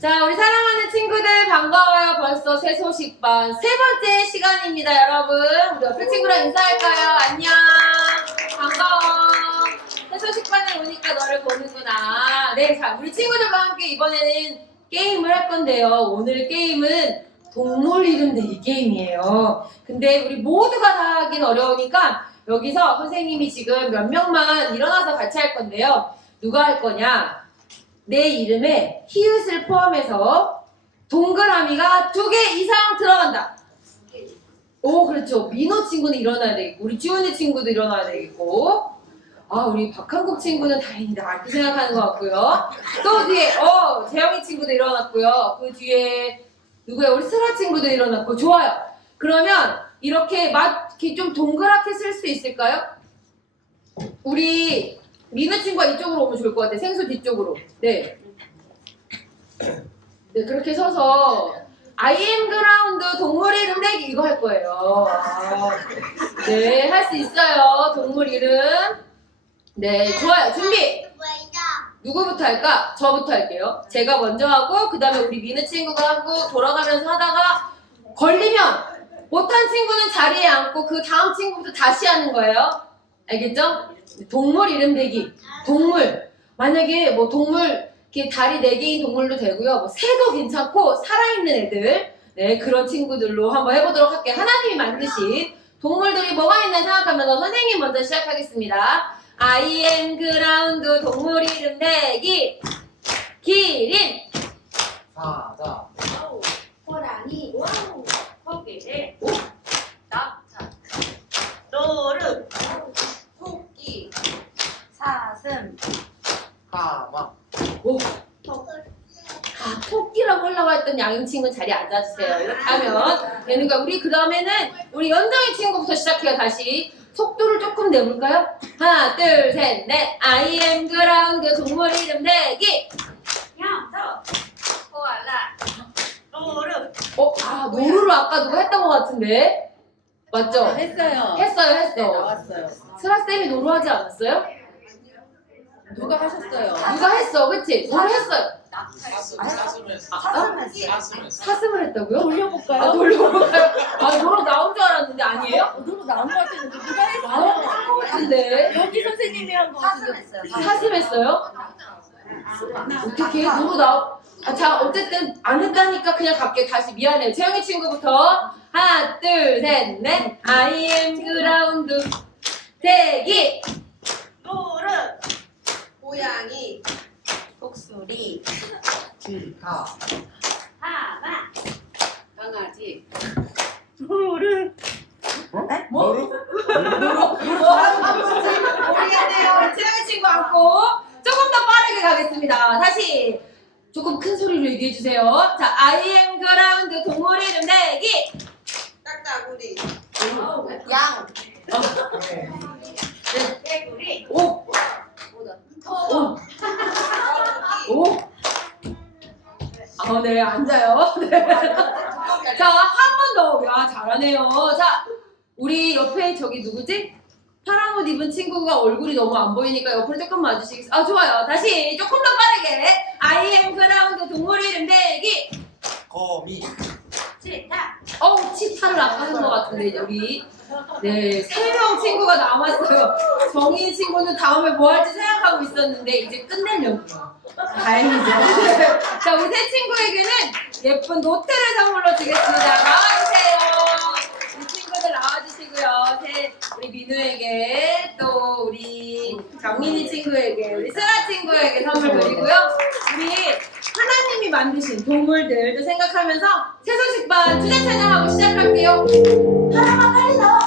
자, 우리 사랑하는 친구들 반가워요. 벌써 새 소식반 세 번째 시간입니다, 여러분. 우리 옆에 친구랑 인사할까요? 안녕. 반가워. 새 소식반에 오니까 너를 보는구나. 네, 자, 우리 친구들과 함께 이번에는 게임을 할 건데요. 오늘 게임은 동물 이름 내기 게임이에요. 근데 우리 모두가 다 하긴 어려우니까 여기서 선생님이 지금 몇 명만 일어나서 같이 할 건데요. 누가 할 거냐? 내 이름에 히읗을 포함해서 동그라미가 2개 이상 들어간다. 오, 그렇죠. 민호 친구는 일어나야 되겠고, 우리 지훈이 친구도 일어나야 되겠고, 아, 우리 박한국 친구는 다행이다. 이렇게 생각하는 것 같고요. 또 뒤에, 재영이 친구도 일어났고요. 그 뒤에, 누구야? 우리 슬아 친구도 일어났고, 좋아요. 그러면 이렇게 좀 동그랗게 쓸 수 있을까요? 우리 민우 친구가 이쪽으로 오면 좋을 것 같아. 생수 뒤쪽으로. 네. 네, 그렇게 서서 I am ground 동물 이름 내기 이거 할 거예요. 네, 할 수 있어요. 동물 이름. 네, 좋아요. 준비. 누구부터 할까? 저부터 할게요. 제가 먼저 하고 그 다음에 우리 민우 친구가 하고 돌아가면서 하다가 걸리면 못한 친구는 자리에 앉고 그 다음 친구부터 다시 하는 거예요. 알겠죠? 동물 이름 대기. 동물. 만약에 뭐 동물 이렇게 다리 4개인 동물도 되고요. 뭐 새도 괜찮고 살아있는 애들. 네, 그런 친구들로 한번 해보도록 할게요. 하나님이 만드신 동물들이 뭐가 있나 생각하면서 선생님 먼저 시작하겠습니다. I am ground 동물 이름 대기. 기린. 사자, 호랑이, 코끼리. 낙타, 노루, 토끼, 사슴, 하마, 오. 토끼라고 하려고 했던 양임 친구 자리에 앉아주세요. 이렇게 하면 되는 거야. 우리 그 다음에는 우리 연정이 친구부터 시작해요. 다시 속도를 조금 내볼까요? 하나, 둘, 셋, 넷. I am ground 동물 이름 대기. 염소, 코알라, 노루, 노루로 아까 누가 했던 것 같은데 맞죠? 했어요. 했어요. 네, 나왔어요. 슬아쌤이 노루 하지 않았어요? 누가 하셨어요? 누가 했어, 그치? 노루 했어요. 사슴을 했다고요? 돌려볼까요? 돌려볼까요? 노루 나온 줄 알았는데 아니에요? 누구 나온 것 같은데 누가 했어요? 한것 같은데 여기 선생님이 한 거 같은데. 사슴 했어요? 어떻게 노루 자, 어쨌든 안 했다니까 그냥 갈게. 다시 미안해요. 채영이 친구부터 하나, 둘, 셋, 넷. I am ground 대기. 노루, 고양이, 독수리, 치타, 하마, 강아지, 노루. 노루? 모르겠네요. 채영이 친구 앉고 조금 더 빠르게 가겠습니다. 다시 조금 큰 소리로 얘기해 주세요. 자, I am ground 동물 이름 대기. 딱따구리, 양, 개구리, 오. 네, 앉아요. 네. 자, 한 번 더. 야, 잘하네요. 자, 우리 옆에 저기 누구지? 파란 옷 입은 친구가 얼굴이 너무 안 보이니까 옆으로 조금 와주시겠어요? 좋아요. 다시 조금 더 빠르게. I am ground 동물 이름 대기. 거미, 치타, 치타를 아까 한 것 같은데, 이제 우리. 네, 3명 친구가 남았어요. 정인 친구는 다음에 뭐 할지 생각하고 있었는데, 이제 끝내려고요. 다행이죠. 자, 우리 새 친구에게는 예쁜 노트를 선물로 주겠습니다. 나와주세요. 우리 친구들 나와주시고요. 우리 민우에게, 또 우리 정민이 친구에게, 우리 슬아 친구에게 선물 드리고요. 우리 하나님이 만드신 동물들도 생각하면서 새소식반 주제 찬양하고 시작할게요. 하나만 빨리 나와.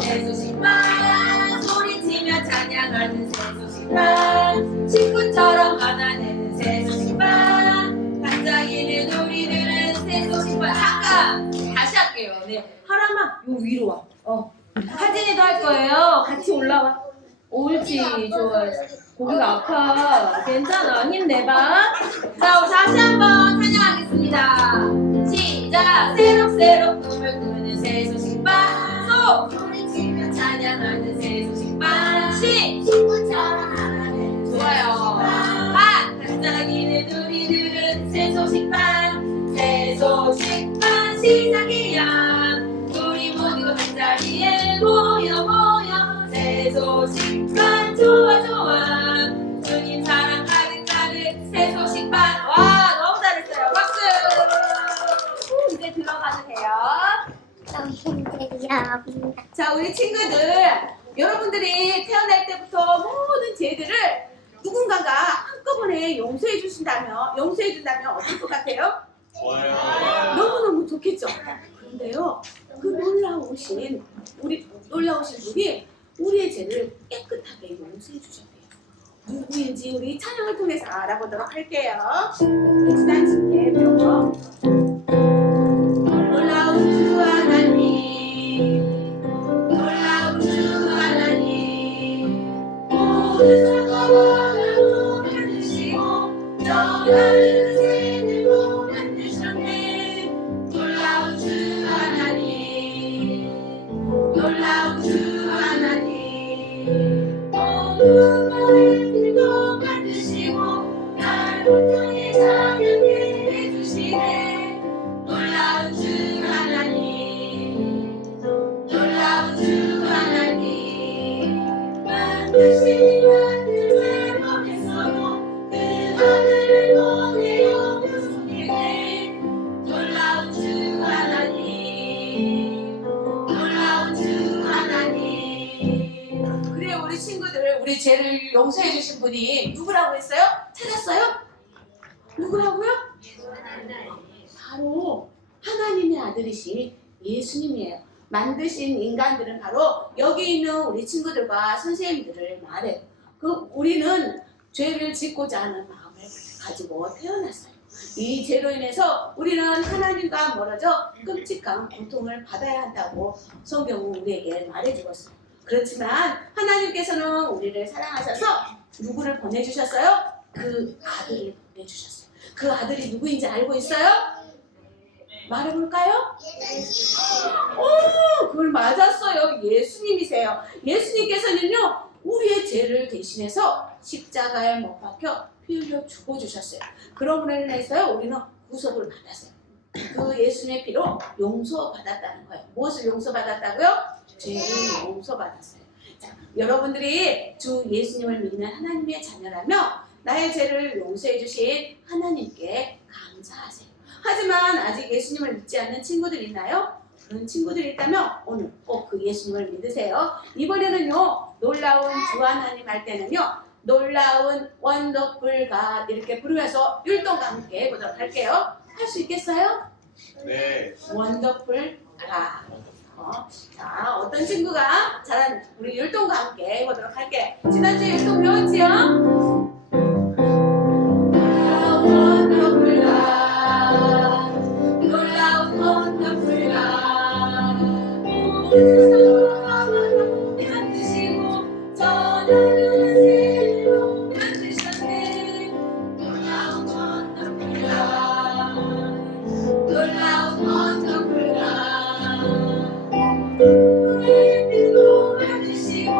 새소식반 소리치며 찬양하는 새소식반 친구처럼 안아내는 새소식반 반짝이는 우리들은 새소식반. 잠깐 다시 할게요. 네, 하나만 요 위로 와. 하진이도 할 거예요. 같이 올라와. 옳지, 좋아. 고기가 아파. 괜찮아. 힘내봐. 자, 우리 다시 한번 찬양하겠습니다. 시작. 새록새록 꿈을 꾸는 새소식반. 소리치며 찬양하는 새소식반. 친구처럼 여러분들이 태어날 때부터 모든 죄들을 누군가가 한꺼번에 용서해 준다면 어떨 것 같아요? 좋아요. 너무너무 좋겠죠? 그런데요, 그 놀라우신 분이 우리의 죄를 깨끗하게 용서해 주셨대요. 누구인지 우리 찬양을 통해서 알아보도록 할게요. 우리 지난주에 배워 놀라운 주 하나님, 놀라운 주 하나님, 모든 사과와 나무 만드시고 저 하늘 새들도 만드셨네. 놀라운 주 하나님, 놀라운 주 하나님, 모든 말들도 만드시고 날 온전히 찬양케 해주시네. 놀라운 주 하나님, 놀라운 주 하나님, 만드신 하늘을 보냈어도 그 하늘을 보내어 구속했네. 놀라운 주 하나님, 놀라운 주 하나님. 그래, 우리 친구들, 우리 죄를 용서해 주신 분이 누구라고 했어요? 찾았어요? 누구라고요? 바로 하나님의 아들이신 예수님이에요. 만드신 인간들은 바로 여기 있는 우리 친구들과 선생님들을 말해요. 우리는 죄를 짓고자 하는 마음을 가지고 태어났어요. 이 죄로 인해서 우리는 하나님과 멀어져 끔찍한 고통을 받아야 한다고 성경은 우리에게 말해주고 있어요. 그렇지만 하나님께서는 우리를 사랑하셔서 누구를 보내주셨어요? 그 아들을 보내주셨어요. 그 아들이 누구인지 알고 있어요? 말해볼까요? 그걸 맞았어요. 예수님이세요. 예수님께서는요, 우리의 죄를 대신해서 십자가에 못 박혀 피 흘려 죽어주셨어요. 그러므로 인해서 우리는 구속을 받았어요. 그 예수님의 피로 용서받았다는 거예요. 무엇을 용서받았다고요? 죄를 용서받았어요. 자, 여러분들이 주 예수님을 믿는 하나님의 자녀라면 나의 죄를 용서해 주신 하나님께 감사하세요. 하지만 아직 예수님을 믿지 않는 친구들이 있나요? 그런 친구들이 있다면 오늘 꼭 그 예수님을 믿으세요. 이번에는요, 놀라운 주 하나님 할 때는요, 놀라운 원더풀 갓 이렇게 부르면서 율동과 함께 해보도록 할게요. 할 수 있겠어요? 네. 원더풀 갓. 자, 어떤 친구가 잘한 우리 율동과 함께 해보도록 할게요. 지난주에 율동 배웠지요? 원더풀 갓, 놀라운 원더풀 갓, 모든 사랑을 만드시고 전하는 새로 만드셨네. 놀라운 원더풀 갓, 놀라운 원더풀 갓, 우리를 만드시고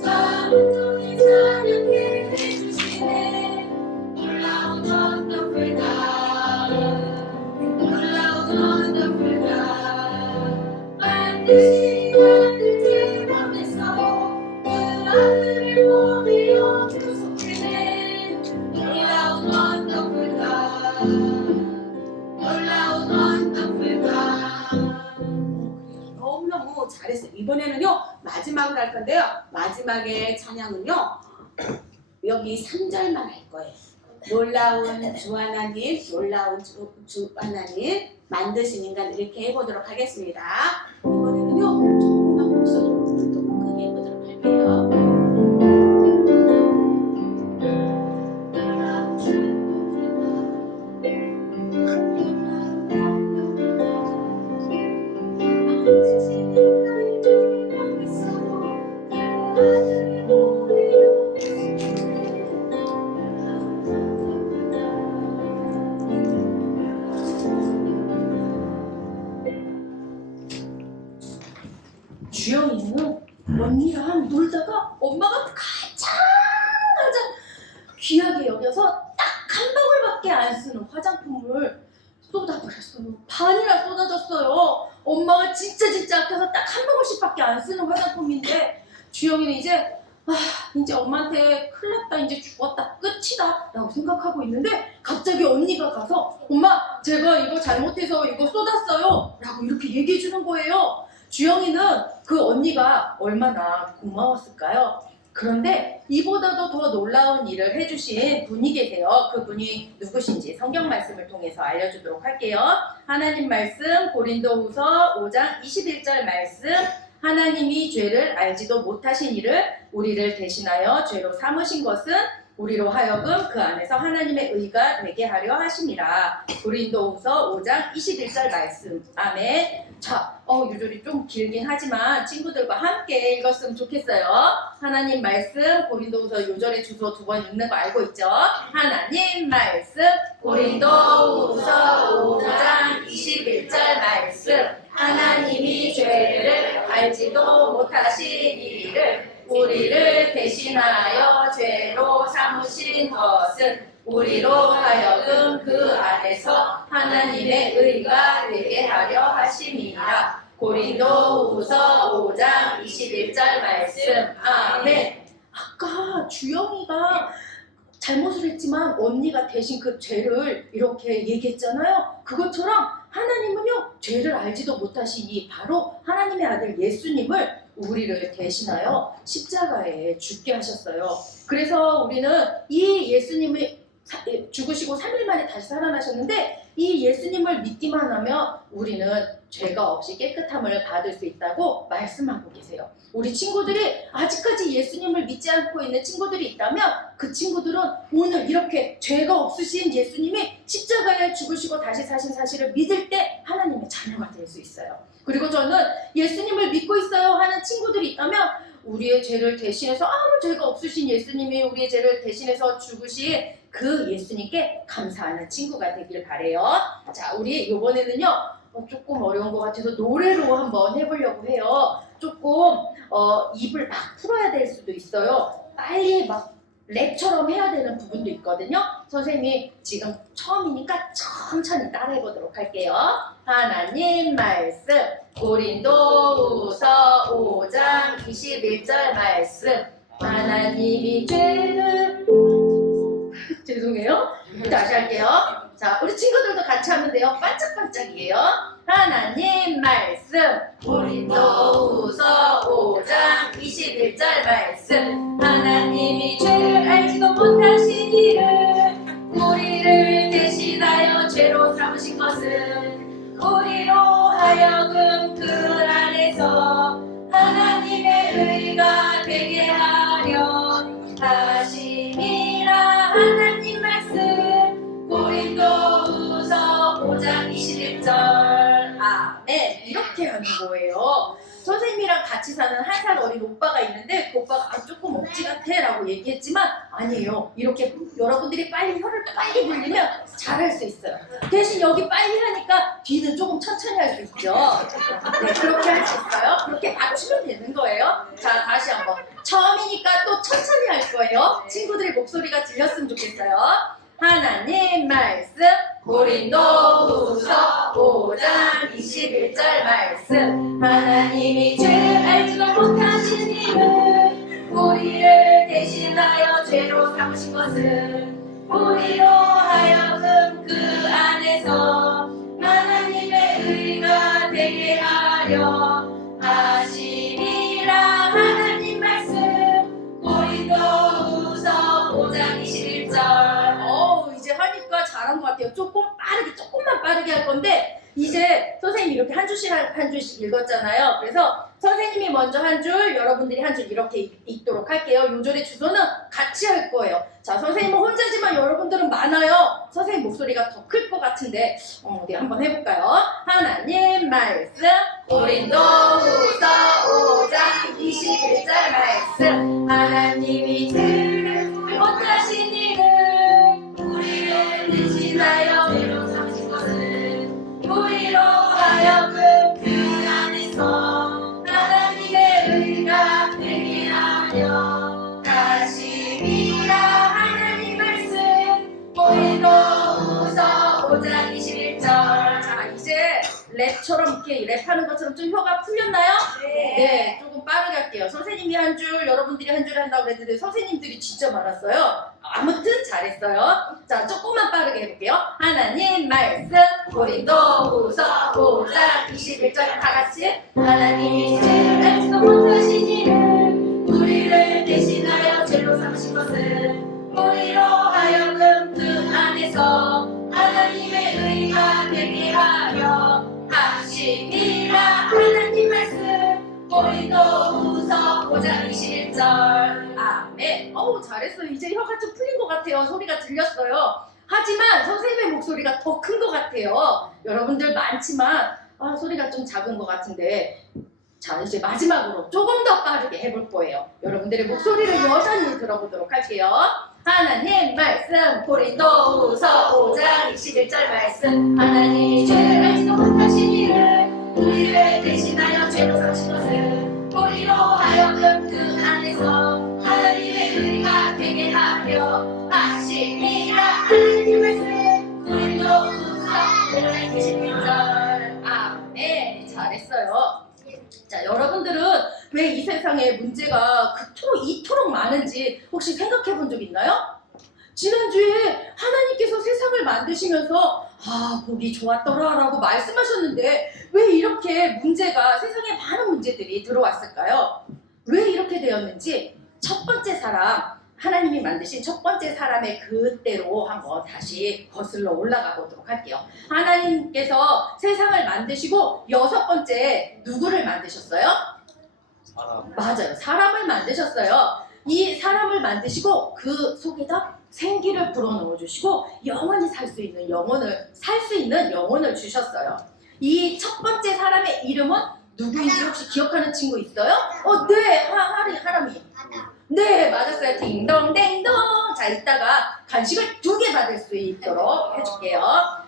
저 온종일 찬양케 해주시네. 놀라운 원더풀 갓, 놀라운 원더풀 갓, 만드신 하늘 보냈어 그 하늘을 보내어 구속했네. 놀라운 원더풀 갓, 놀라운 원더풀 갓. 너무너무 잘했어요. 이번에는요, 마지막으로 할 건데요, 마지막에 찬양은요, 여기 3절만 할 거예요. 놀라운 주 하나님, 놀라운 주 하나님, 만드신 인간 이렇게 해보도록 하겠습니다. 이번에는요, 조금만 목소리로 좀 크게 해보도록 할게요. 놀라운 주 만드신 인간을 보냈어 그 하늘을 보내어 주영이는 언니랑 놀다가 엄마가 가장 귀하게 여겨서 딱 한 방울밖에 안 쓰는 화장품을 쏟아버렸어요. 반이나 쏟아졌어요. 엄마가 진짜 아껴서 딱 한 방울씩밖에 안 쓰는 화장품인데 주영이는 이제 엄마한테 큰일 났다, 이제 죽었다, 끝이다 라고 생각하고 있는데 갑자기 언니가 가서 엄마, 제가 이거 잘못해서 이거 쏟았어요 라고 이렇게 얘기해 주는 거예요. 주영이는 그 언니가 얼마나 고마웠을까요? 그런데 이보다도 더 놀라운 일을 해주신 분이 계세요. 그분이 누구신지 성경 말씀을 통해서 알려주도록 할게요. 하나님 말씀 고린도후서 5장 21절 말씀. 하나님이 죄를 알지도 못하신 이를 우리를 대신하여 죄로 삼으신 것은 우리로 하여금 그 안에서 하나님의 의가 되게 하려 하심이라. 고린도후서 5장 21절 말씀. 아멘. 자, 유절이 좀 길긴 하지만 친구들과 함께 읽었으면 좋겠어요. 하나님 말씀 고린도후서 요절의 주소 2번 읽는 거 알고 있죠? 하나님 말씀 고린도후서 5장 21절 말씀. 하나님이 죄를 알지도 못하신 이를 우리를 대신하여 죄로 삼으신 것은 우리로 하여금 그 안에서 하나님의 의가 되게 하려 하심이라. 고린도후서 5장 21절 말씀. 아멘. 아까 주영이가 잘못을 했지만 언니가 대신 그 죄를 이렇게 얘기했잖아요. 그것처럼 하나님은요, 죄를 알지도 못하시니 바로 하나님의 아들 예수님을 우리를 대신하여 십자가에 죽게 하셨어요. 그래서 우리는 이 예수님을 죽으시고 3일 만에 다시 살아나셨는데 이 예수님을 믿기만 하면 우리는 죄가 없이 깨끗함을 받을 수 있다고 말씀하고 계세요. 우리 친구들이 아직까지 예수님을 믿지 않고 있는 친구들이 있다면 그 친구들은 오늘 이렇게 죄가 없으신 예수님이 십자가에 죽으시고 다시 사신 사실을 믿을 때 하나님의 자녀가 될 수 있어요. 그리고 저는 예수님을 믿고 있어요 하는 친구들이 있다면 우리의 죄를 대신해서 아무 죄가 없으신 예수님이 우리의 죄를 대신해서 죽으신 그 예수님께 감사하는 친구가 되길 바래요. 자, 우리 이번에는요 조금 어려운 것 같아서 노래로 한번 해보려고 해요. 조금 입을 막 풀어야 될 수도 있어요. 빨리 막 랩처럼 해야 되는 부분도 있거든요. 선생님이 지금 처음이니까 천천히 따라해보도록 할게요. 하나님 말씀 고린도후서 5장 21절 말씀. 하나님이 죄를 죄송해요. 다시 할게요. 자, 우리 친구들도 같이 하면 돼요. 반짝반짝이에요. 하나님 말씀 고린도후서 5장 21절 말씀. 하나님이 죄를 알지도 못하신 이를 우리를 대신하여 죄로 삼으신 것은 우리로 하여금 그 안에서 하나님의 의가 되게 하려 하심이라. 하나님 말씀 고린도후서 5장 21절. 아멘. 이렇게 하는 거예요. 선생님이랑 같이 사는 1살 어린 오빠가 있는데 그 오빠가 조금 억지 같아 라고 얘기했지만 아니에요. 이렇게 여러분들이 빨리 혀를 빨리 불리면 잘할 수 있어요. 대신 여기 빨리 하니까 뒤는 조금 천천히 할 수 있죠. 네, 그렇게 할 수 있어요. 그렇게 맞추면 되는 거예요. 자, 다시 한번. 처음이니까 또 천천히 할 거예요. 친구들의 목소리가 들렸으면 좋겠어요. 하나님 말씀 고린도후서 5장 21절 말씀. 하나님이 죄를 알지도 못하신 이를 우리를 대신하여 죄로 삼으신 것은 우리로 하여금 그 안에서 하나님의 의가 되게 하려 하심이라. 하나님 말씀 고린도후서 5장 21절. 이제 하니까 잘한 것 같아요. 조금만 빠르게 할 건데 이제 선생님이 이렇게 한 줄씩 읽었잖아요. 그래서 선생님이 먼저 한 줄, 여러분들이 한 줄 이렇게 읽도록 할게요. 요절의 주소는 같이 할 거예요. 자, 선생님은 혼자지만 여러분들은 많아요. 선생님 목소리가 더 클 것 같은데 어디 한번 해볼까요? 하나님 말씀 고린도후서 5장 21절 말씀. 하나님이 죄를 못하신 이를 우리를 대신하여 죄로 삼으신 것은 우리로 하여금 그 안에서 하나님의 의가 되게 하려 하심이라. 하나님 말씀 고린도후서 5장 21절. 자, 이제 랩처럼 이렇게 랩하는 것처럼 좀 혀가 풀렸나요? 네, 조금 빠르게 할게요. 선생님이 한 줄, 여러분들이 한 줄 한다고 그랬는데 선생님들이 진짜 많았어요. 아무튼 잘했어요. 자, 조금만 빠르게 해볼게요. 하나님 말씀 고린도후서 5장 21절 다 같이. 하나님이 죄를 알지도 못하신 이를 우리를 대신하여 죄로 삼으신 것은 우리로 하여금 그 안에서 하나님의 의가 되게 하려 하심이라. 하나님 말씀 고린도후서 5장 21절. 아멘. 어우, 잘했어요. 이제 혀가 좀 풀린 것 같아요. 소리가 들렸어요. 하지만 선생님의 목소리가 더 큰 것 같아요. 여러분들 많지만 소리가 좀 작은 것 같은데, 자, 이제 마지막으로 조금 더 빠르게 해볼 거예요. 여러분들의 목소리를 여전히 들어보도록 할게요. 하나님 말씀 고린도후서 5장 21절 말씀. 하나님이 죄를 알지도 못하신 이를 우리를 대신하여 죄로 삼으신 것은 우리로 하여금 그 안에서 하나님의 의가 되게 하려 하심이라. 하나님 말씀 고린도후서 5장 21절. 아멘. 잘했어요. 자, 여러분들은 왜 이 세상에 문제가 이토록 많은지 혹시 생각해 본 적 있나요? 지난주에 하나님께서 세상을 만드시면서 보기 좋았더라 라고 말씀하셨는데 왜 이렇게 문제가, 세상에 많은 문제들이 들어왔을까요? 왜 이렇게 되었는지 첫 번째 사람, 하나님이 만드신 첫 번째 사람의 그때로 한번 다시 거슬러 올라가 보도록 할게요. 하나님께서 세상을 만드시고 여섯 번째 누구를 만드셨어요? 사람. 맞아요. 사람을 만드셨어요. 이 사람을 만드시고 그 속에다 생기를 불어넣어 주시고 영원히 살 수 있는 영혼을 주셨어요. 이 첫 번째 사람의 이름은 누구인지 혹시 기억하는 친구 있어요? 네, 하람이. 네, 맞았어요. 딩동댕동. 자, 이따가 간식을 2개 받을 수 있도록 해줄게요.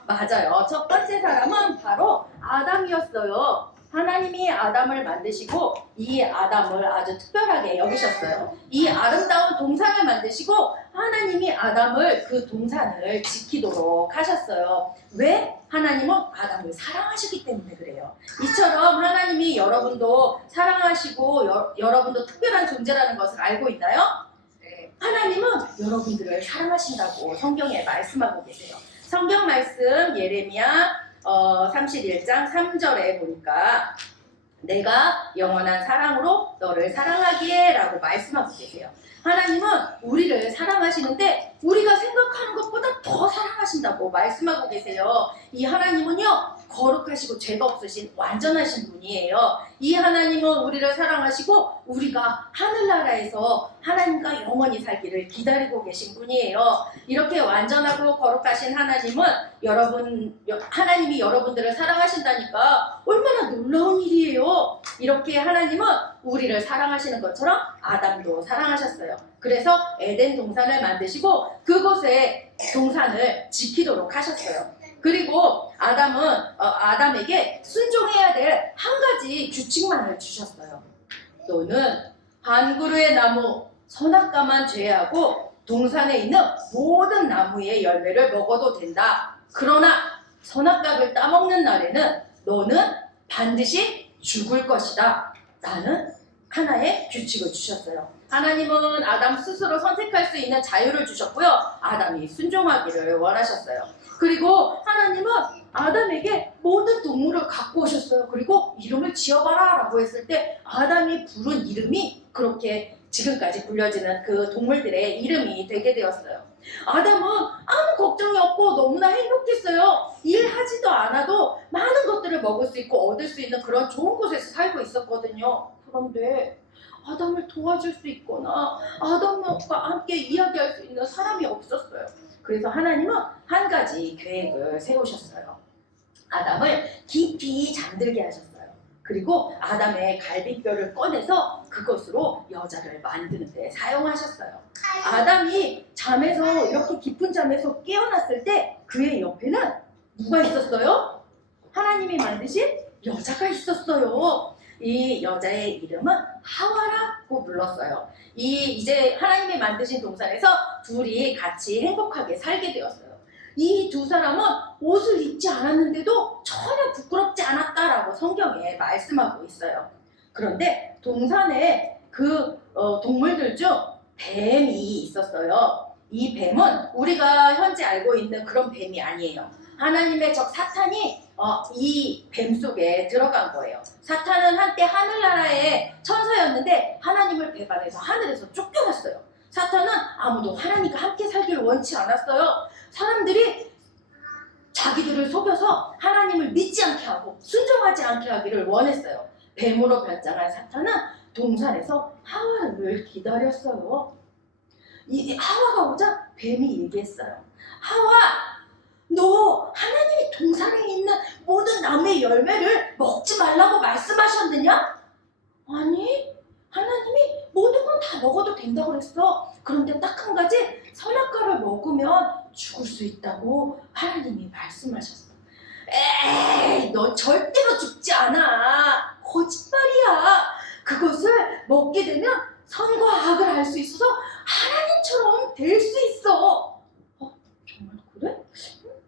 맞아요. 첫 번째 사람은 바로 아담이었어요. 하나님이 아담을 만드시고 이 아담을 아주 특별하게 여기셨어요. 이 아름다운 동산을 만드시고 하나님이 아담을, 그 동산을 지키도록 하셨어요. 왜? 하나님은 아담을 사랑하시기 때문에 그래요. 이처럼 하나님이 여러분도 사랑하시고 여러분도 특별한 존재라는 것을 알고 있나요? 네. 하나님은 여러분들을 사랑하신다고 성경에 말씀하고 계세요. 성경 말씀 예레미야 31장 3절에 보니까 내가 영원한 사랑으로 너를 사랑하기에 라고 말씀하고 계세요. 하나님은 우리를 사랑하시는데 우리가 생각하는 것보다 더 사랑하신다고 말씀하고 계세요. 이 하나님은요, 거룩하시고 죄가 없으신 완전하신 분이에요. 이 하나님은 우리를 사랑하시고 우리가 하늘나라에서 하나님과 영원히 살기를 기다리고 계신 분이에요. 이렇게 완전하고 거룩하신 하나님은 하나님이 여러분들을 사랑하신다니까 얼마나 놀라운 일이에요. 이렇게 하나님은 우리를 사랑하시는 것처럼 아담도 사랑하셨어요. 그래서 에덴 동산을 만드시고 그곳에 동산을 지키도록 하셨어요. 그리고 아담에게 순종해야 될 한 가지 규칙만을 주셨어요. 너는 한 그루의 나무 선악과만 제외하고 동산에 있는 모든 나무의 열매를 먹어도 된다. 그러나 선악과를 따먹는 날에는 너는 반드시 죽을 것이다. 라는 하나의 규칙을 주셨어요. 하나님은 아담 스스로 선택할 수 있는 자유를 주셨고요. 아담이 순종하기를 원하셨어요. 그리고 하나님은 아담에게 모든 동물을 갖고 오셨어요. 그리고 이름을 지어봐라 라고 했을 때 아담이 부른 이름이 그렇게 지금까지 불려지는 그 동물들의 이름이 되게 되었어요. 아담은 아무 걱정이 없고 너무나 행복했어요. 일하지도 않아도 많은 것들을 먹을 수 있고 얻을 수 있는 그런 좋은 곳에서 살고 있었거든요. 그런데 아담을 도와줄 수 있거나 아담과 함께 이야기할 수 있는 사람이 없었어요. 그래서 하나님은 한 가지 계획을 세우셨어요. 아담을 깊이 잠들게 하셨어요. 그리고 아담의 갈비뼈를 꺼내서 그것으로 여자를 만드는 데 사용하셨어요. 아담이 잠에서, 이렇게 깊은 잠에서 깨어났을 때 그의 옆에는 누가 있었어요? 하나님이 만드신 여자가 있었어요. 이 여자의 이름은 하와라고 불렀어요. 이제 하나님이 만드신 동산에서 둘이 같이 행복하게 살게 되었어요. 이 두 사람은 옷을 입지 않았는데도 전혀 부끄럽지 않았다라고 성경에 말씀하고 있어요. 그런데 동산에 동물들 중 뱀이 있었어요. 이 뱀은 우리가 현재 알고 있는 그런 뱀이 아니에요. 하나님의 적 사탄이 이 뱀 속에 들어간 거예요. 사탄은 한때 하늘나라의 천사였는데 하나님을 배반해서 하늘에서 쫓겨났어요. 사탄은 아무도 하나님과 함께 살기를 원치 않았어요. 사람들이 자기들을 속여서 하나님을 믿지 않게 하고 순종하지 않게 하기를 원했어요. 뱀으로 변장한 사탄은 동산에서 하와를 기다렸어요. 이 하와가 오자 뱀이 얘기했어요. 하와, 너 하나님이 동산에 있는 모든 나무의 열매를 먹지 말라고 말씀하셨느냐? 아니, 하나님이 모든 건 다 먹어도 된다고 그랬어. 그런데 딱 한 가지, 선악과를 먹으면 죽을 수 있다고 하나님이 말씀하셨어. 에이, 너 절대로 죽지 않아. 거짓말이야. 그것을 먹게 되면 선과 악을 알 수 있어서 하나님처럼 될 수 있어. 정말 그래?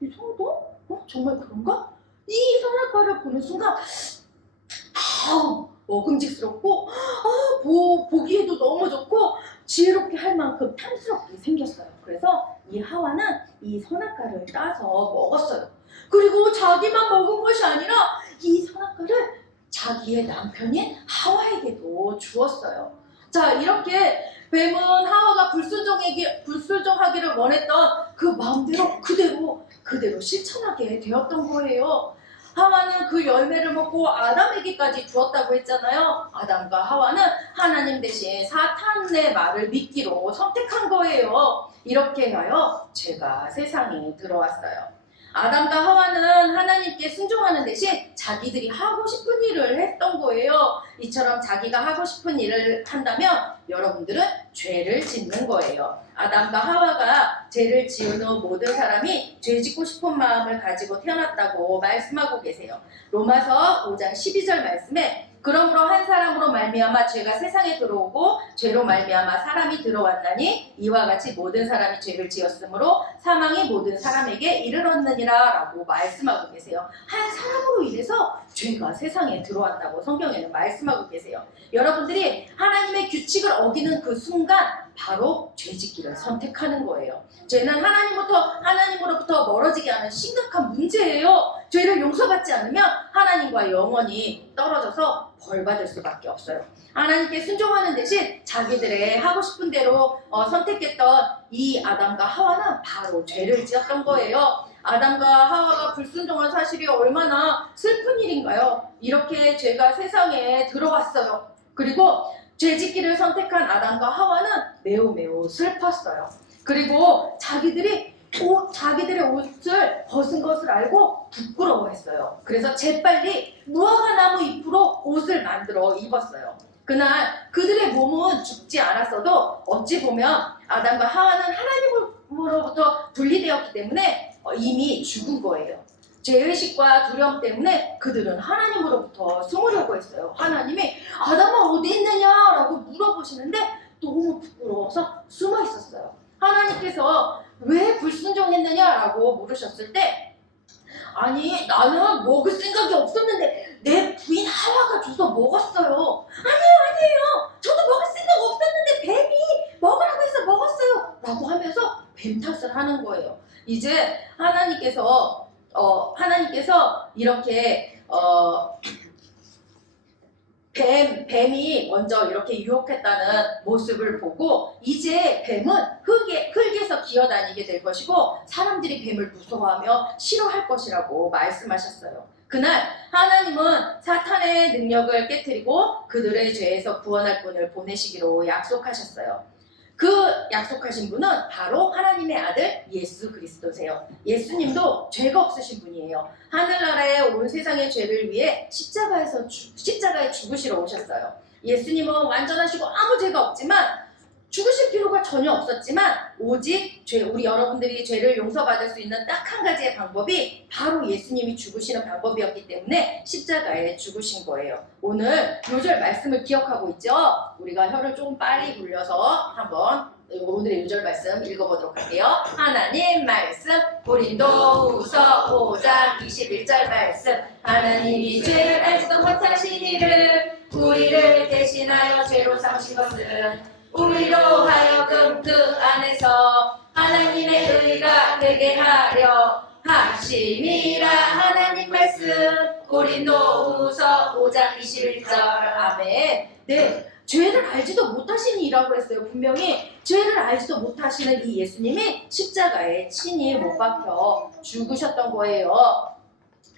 이상하다? 정말 그런가? 이 선악과를 보는 순간 먹음직스럽고 보기에도 너무 좋고 지혜롭게 할 만큼 탐스럽게 생겼어요. 그래서 이 하와는 이 선악과를 따서 먹었어요. 그리고 자기만 먹은 것이 아니라 이 선악과를 자기의 남편인 하와에게도 주었어요. 자, 이렇게 뱀은 하와가 불순종하기를 원했던 그 마음대로 그대로 실천하게 되었던 거예요. 하와는 그 열매를 먹고 아담에게까지 주었다고 했잖아요. 아담과 하와는 하나님 대신 사탄의 말을 믿기로 선택한 거예요. 이렇게 하여 죄가 세상에 들어왔어요. 아담과 하와는 하나님께 순종하는 대신 자기들이 하고 싶은 일을 했던 거예요. 이처럼 자기가 하고 싶은 일을 한다면 여러분들은 죄를 짓는 거예요. 아담과 하와가 죄를 지은 후 모든 사람이 죄 짓고 싶은 마음을 가지고 태어났다고 말씀하고 계세요. 로마서 5장 12절 말씀에 그러므로 한 사람으로 말미암아 죄가 세상에 들어오고 죄로 말미암아 사람이 들어왔나니 이와 같이 모든 사람이 죄를 지었으므로 사망이 모든 사람에게 이르렀느니라 라고 말씀하고 계세요. 한 사람으로 인해서 죄가 세상에 들어왔다고 성경에는 말씀하고 계세요. 여러분들이 하나님의 규칙을 어기는 그 순간 바로 죄짓기를 선택하는 거예요. 죄는 하나님으로부터 멀어지게 하는 심각한 문제예요. 죄를 용서받지 않으면 하나님과 영원히 떨어져서 벌받을 수밖에 없어요. 하나님께 순종하는 대신 자기들의 하고 싶은 대로 선택했던 이 아담과 하와는 바로 죄를 지었던 거예요. 아담과 하와가 불순종한 사실이 얼마나 슬픈 일인가요? 이렇게 죄가 세상에 들어왔어요. 그리고 죄짓기를 선택한 아담과 하와는 매우 슬펐어요. 그리고 자기들의 옷을 벗은 것을 알고 부끄러워했어요. 그래서 재빨리 무화과나무 잎으로 옷을 만들어 입었어요. 그날 그들의 몸은 죽지 않았어도 어찌 보면 아담과 하와는 하나님으로부터 분리되었기 때문에 이미 죽은 거예요. 죄의식과 두려움 때문에 그들은 하나님으로부터 숨으려고 했어요. 하나님이 아담아 어디 있느냐라고 물어보시는데 너무 부끄러워서 숨어 있었어요. 하나님께서 왜 불순종했느냐라고 물으셨을 때 아니 나는 먹을 생각이 없었는데 내 부인 하와가 줘서 먹었어요. 아니에요. 저도 먹을 생각 없었는데 뱀이 먹으라고 해서 먹었어요. 라고 하면서 뱀 탓을 하는 거예요. 이제 하나님께서 이렇게 뱀이 먼저 이렇게 유혹했다는 모습을 보고 이제 뱀은 흙에서 기어다니게 될 것이고 사람들이 뱀을 무서워하며 싫어할 것이라고 말씀하셨어요. 그날 하나님은 사탄의 능력을 깨트리고 그들의 죄에서 구원할 분을 보내시기로 약속하셨어요. 그 약속하신 분은 바로 하나님의 아들 예수 그리스도세요. 예수님도 죄가 없으신 분이에요. 하늘나라에 온 세상의 죄를 위해 십자가에 죽으시러 오셨어요. 예수님은 완전하시고 아무 죄가 없지만 죽으실 필요가 전혀 없었지만 오직 우리 여러분들이 죄를 용서받을 수 있는 딱 한 가지의 방법이 바로 예수님이 죽으시는 방법이었기 때문에 십자가에 죽으신 거예요. 오늘 요절 말씀을 기억하고 있죠? 우리가 혀를 조금 빨리 굴려서 한번 오늘의 요절 말씀 읽어보도록 할게요. 하나님 말씀 고린도후서 5장 21절 말씀 하나님이 죄를 알지도 못하시니를 우리를 대신하여 죄로 삼으신 것은 우리로 하여금 그 안에서 하나님의 의가 되게 하려 하심이라. 하나님 말씀 고린도후서 5장 21절. 아멘. 네, 죄를 알지도 못하시는 이라고 했어요. 분명히 죄를 알지도 못하시는 이 예수님이 십자가에 친히 못 박혀 죽으셨던 거예요.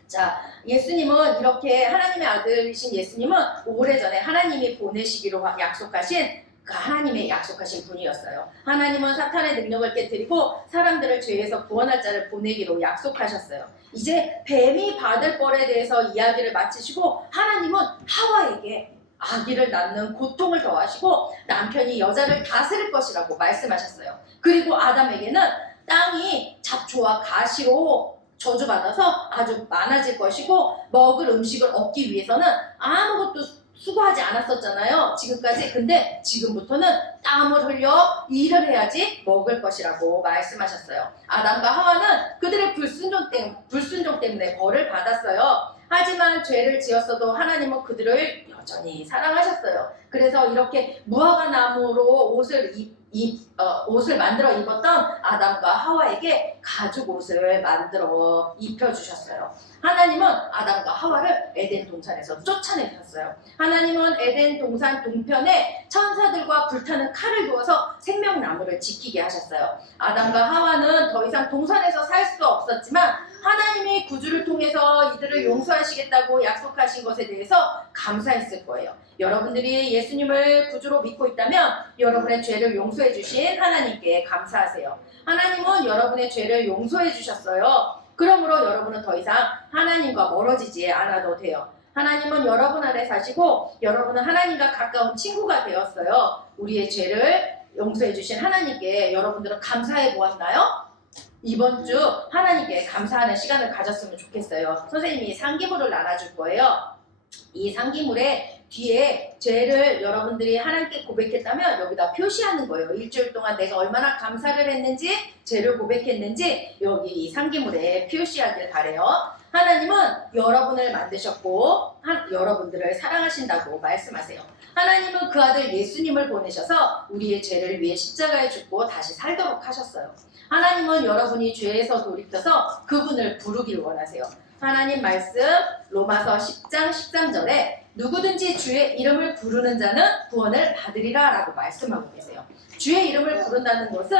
자, 예수님은 이렇게 하나님의 아들이신 예수님은 오래전에 하나님이 보내시기로 약속하신 그 하나님의 약속하신 분이었어요. 하나님은 사탄의 능력을 깨뜨리고 사람들을 죄에서 구원할 자를 보내기로 약속하셨어요. 이제 뱀이 받을 벌에 대해서 이야기를 마치시고 하나님은 하와에게 아기를 낳는 고통을 더하시고 남편이 여자를 다스릴 것이라고 말씀하셨어요. 그리고 아담에게는 땅이 잡초와 가시로 저주받아서 아주 많아질 것이고 먹을 음식을 얻기 위해서는 아무것도 수고하지 않았었잖아요. 지금까지. 근데 지금부터는 땀을 흘려 일을 해야지 먹을 것이라고 말씀하셨어요. 아담과 하와는 그들의 불순종 때문에 벌을 받았어요. 하지만 죄를 지었어도 하나님은 그들을 여전히 사랑하셨어요. 그래서 이렇게 무화과 나무로 옷을 만들어 입었던 아담과 하와에게 가죽 옷을 만들어 입혀주셨어요. 하나님은 아담과 하와를 에덴 동산에서 쫓아내셨어요. 하나님은 에덴 동산 동편에 천사들과 불타는 칼을 두어서 생명나무를 지키게 하셨어요. 아담과 하와는 더 이상 동산에서 살 수 없었지만 하나님이 구주를 통해서 이들을 용서하시겠다고 약속하신 것에 대해서 감사했을 거예요. 여러분들이 예수님을 구주로 믿고 있다면 여러분의 죄를 용서해 주신 하나님께 감사하세요. 하나님은 여러분의 죄를 용서해 주셨어요. 그러므로 여러분은 더 이상 하나님과 멀어지지 않아도 돼요. 하나님은 여러분 안에 사시고 여러분은 하나님과 가까운 친구가 되었어요. 우리의 죄를 용서해 주신 하나님께 여러분들은 감사해 보았나요? 이번 주 하나님께 감사하는 시간을 가졌으면 좋겠어요. 선생님이 상기물을 나눠줄 거예요. 이 상기물에 뒤에 죄를 여러분들이 하나님께 고백했다면 여기다 표시하는 거예요. 일주일 동안 내가 얼마나 감사를 했는지, 죄를 고백했는지 여기 이 상기물에 표시하길 바래요. 하나님은 여러분을 만드셨고 여러분들을 사랑하신다고 말씀하세요. 하나님은 그 아들 예수님을 보내셔서 우리의 죄를 위해 십자가에 죽고 다시 살도록 하셨어요. 하나님은 여러분이 죄에서 돌이켜서 그분을 부르길 원하세요. 하나님 말씀 로마서 10장 13절에 누구든지 주의 이름을 부르는 자는 구원을 받으리라 라고 말씀하고 계세요. 주의 이름을 부른다는 것은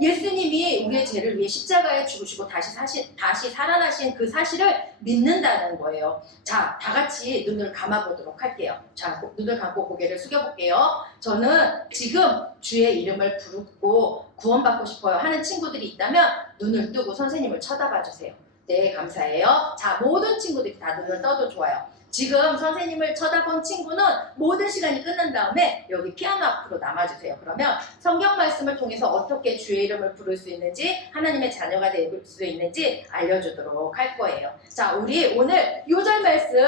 예수님이 우리의 죄를 위해 십자가에 죽으시고 다시 살아나신 그 사실을 믿는다는 거예요. 자, 다 같이 눈을 감아보도록 할게요. 자, 눈을 감고 고개를 숙여볼게요. 저는 지금 주의 이름을 부르고 구원받고 싶어요 하는 친구들이 있다면 눈을 뜨고 선생님을 쳐다봐 주세요. 네, 감사해요. 자, 모든 친구들이 다 눈을 떠도 좋아요. 지금 선생님을 쳐다본 친구는 모든 시간이 끝난 다음에 여기 피아노 앞으로 남아주세요. 그러면 성경 말씀을 통해서 어떻게 주의 이름을 부를 수 있는지, 하나님의 자녀가 될 수 있는지 알려주도록 할 거예요. 자, 우리 오늘 요절 말씀,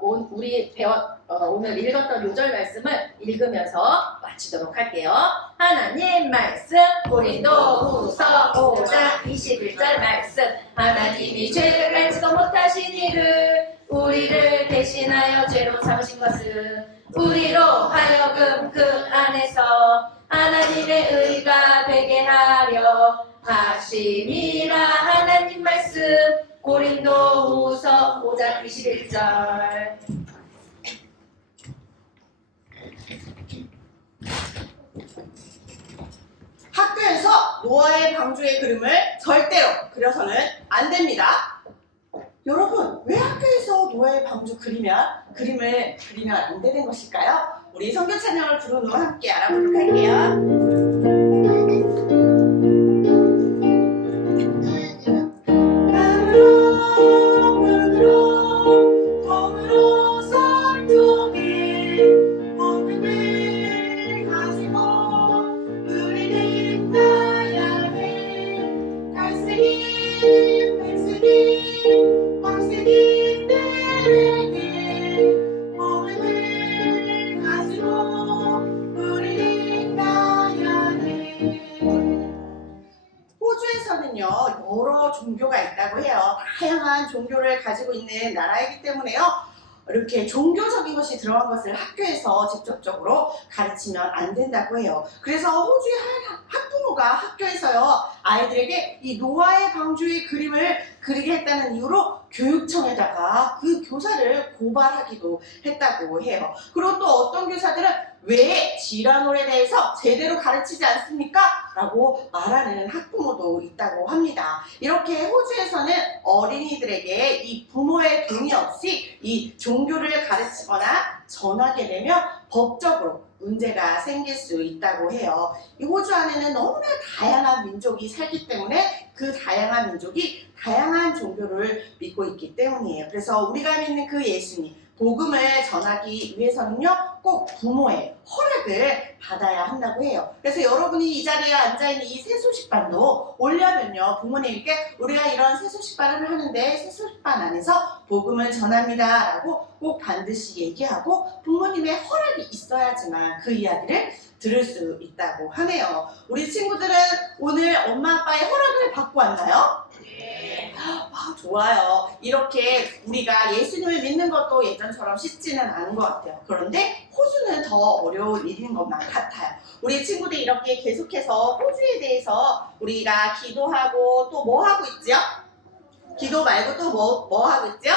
오늘 읽었던 요절 말씀을 읽으면서 마치도록 할게요. 하나님 말씀 고린도후서 5장 21절 말씀. 하나님이 죄를 알지도 못하신 이를 우리를 대신하여 죄로 삼으신 것은 우리로 하여금 그 안에서 하나님의 의가 되게 하려 하심이라. 하나님 말씀 고린도후서 5장 21절. 학교에서 노아의 방주의 그림을 절대로 그려서는 안 됩니다. 여러분, 왜 학교에서 노아의 방주 그림을 그리면 안 되는 것일까요? 우리 성교 찬양을 부른 후 함께 알아보도록 할게요. 호주에서는요, 여러 종교가 있다고 해요. 다양한 종교를 가지고 있는 나라이기 때문에요, 이렇게 종교적인 것이 들어간 것을 학교에서 직접적으로 가르치면 안 된다고 해요. 그래서 호주의 학부모 학부모가 학교에서요 아이들에게 이 노아의 방주의 그림을 그리게 했다는 이유로 교육청에다가 그 교사를 고발하기도 했다고 해요. 그리고 또 어떤 교사들은 왜 지라놀에 대해서 제대로 가르치지 않습니까? 라고 말하는 학부모도 있다고 합니다. 이렇게 호주에서는 어린이들에게 이 부모의 동의 없이 이 종교를 가르치거나 전하게 되면 법적으로 문제가 생길 수 있다고 해요. 이 호주 안에는 너무나 다양한 민족이 살기 때문에 그 다양한 민족이 다양한 종교를 믿고 있기 때문이에요. 그래서 우리가 믿는 그 예수님, 복음을 전하기 위해서는요, 꼭 부모의 허락을 받아야 한다고 해요. 그래서 여러분이 이 자리에 앉아있는 이 새소식반도 오려면요, 부모님께 우리가 이런 새소식반을 하는데 새소식반 안에서 복음을 전합니다 라고 꼭 반드시 얘기하고 부모님의 허락이 있어야지만 그 이야기를 들을 수 있다고 하네요. 우리 친구들은 오늘 엄마 아빠의 허락을 받고 왔나요? 아, 좋아요. 이렇게 우리가 예수님을 믿는 것도 예전처럼 쉽지는 않은 것 같아요. 그런데 호주는 더 어려운 일인 것만 같아요. 우리 친구들이 이렇게 계속해서 호주에 대해서 우리가 기도하고 또 뭐 하고 있죠? 기도 말고 또 뭐 하고 있죠?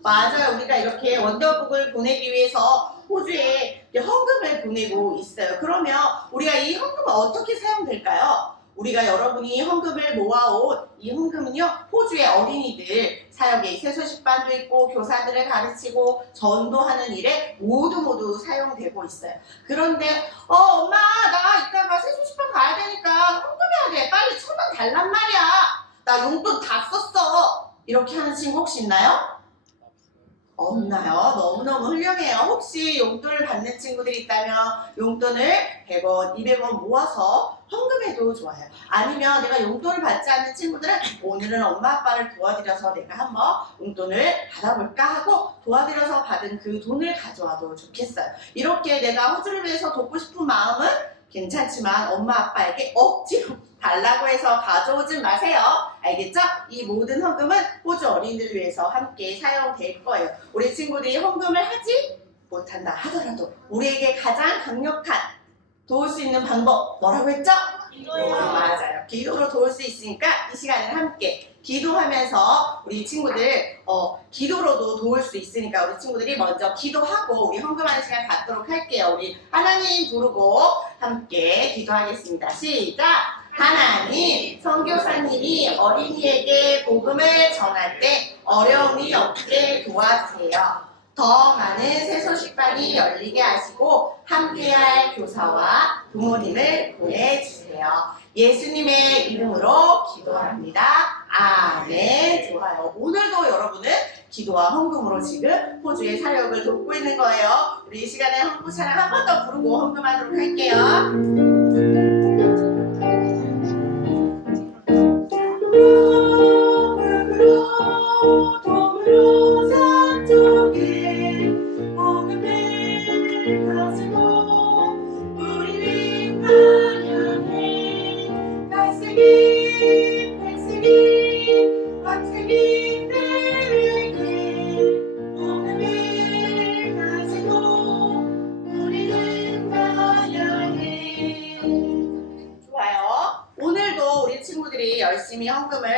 맞아요. 우리가 이렇게 원더북을 보내기 위해서 호주에 헌금을 보내고 있어요. 그러면 우리가 이 헌금은 어떻게 사용될까요? 우리가 여러분이 헌금을 모아온 이 헌금은요, 호주의 어린이들 사역에 새소식반도 있고 교사들을 가르치고 전도하는 일에 모두 사용되고 있어요. 그런데 엄마 나 이따가 새소식반 가야 되니까 헌금해야 돼. 빨리 1,000원 달란 말이야. 나 용돈 다 썼어. 이렇게 하는 친구 혹시 있나요? 없나요? 너무너무 훌륭해요. 혹시 용돈을 받는 친구들이 있다면 용돈을 100원, 200원 모아서 헌금해도 좋아요. 아니면 내가 용돈을 받지 않는 친구들은 오늘은 엄마 아빠를 도와드려서 내가 한번 용돈을 받아볼까 하고 도와드려서 받은 그 돈을 가져와도 좋겠어요. 이렇게 내가 호주를 위해서 돕고 싶은 마음은 괜찮지만 엄마 아빠에게 억지로 달라고 해서 가져오진 마세요. 알겠죠? 이 모든 헌금은 호주 어린이들을 위해서 함께 사용될 거예요. 우리 친구들이 헌금을 하지 못한다 하더라도 우리에게 가장 강력한 도울 수 있는 방법 뭐라고 했죠? 기도요. 맞아요. 기도로 도울 수 있으니까 이 시간에 함께 기도하면서 우리 친구들 기도로도 도울 수 있으니까 우리 친구들이 먼저 기도하고 우리 헌금하는 시간 갖도록 할게요. 우리 하나님 부르고 함께 기도하겠습니다. 시작! 하나님, 선교사님이 어린이에게 복음을 전할 때 어려움이 없게 도와주세요. 더 많은 새소식반이 열리게 하시고 함께할 교사와 부모님을 보내주세요. 예수님의 이름으로 기도합니다. 아멘. 좋아요. 오늘도 여러분은 기도와 헌금으로 지금 호주의 사역을 돕고 있는 거예요. 우리 이 시간에 헌금 찬양 한 번 더 부르고 헌금하도록 할게요. 도무로 서쪽에 복음을 가지고 우리를 환영해. 갈색이 백색이 박색이들에게 복음을 가지고 우리는 환영해. 좋아요. 오늘도 우리 친구들이 열심히 헌금을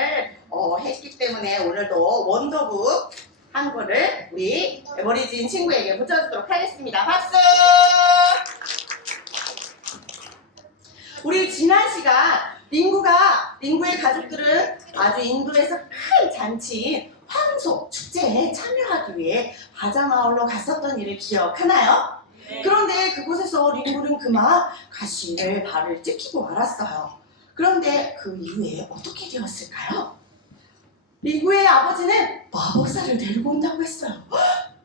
했기 때문에 오늘도 원더북 한 거를 우리 에버리진 친구에게 붙여주도록 하겠습니다. 박수! 우리 지난 시간 링구의 가족들은 아주 인도에서 큰 잔치인 황소 축제에 참여하기 위해 바자마을로 갔었던 일을 기억하나요? 네. 그런데 그곳에서 링구는 그만 가시를 발을 찍히고 말았어요. 그런데 그 이후에 어떻게 되었을까요? 링구의 아버지는 마법사를 데리고 온다고 했어요.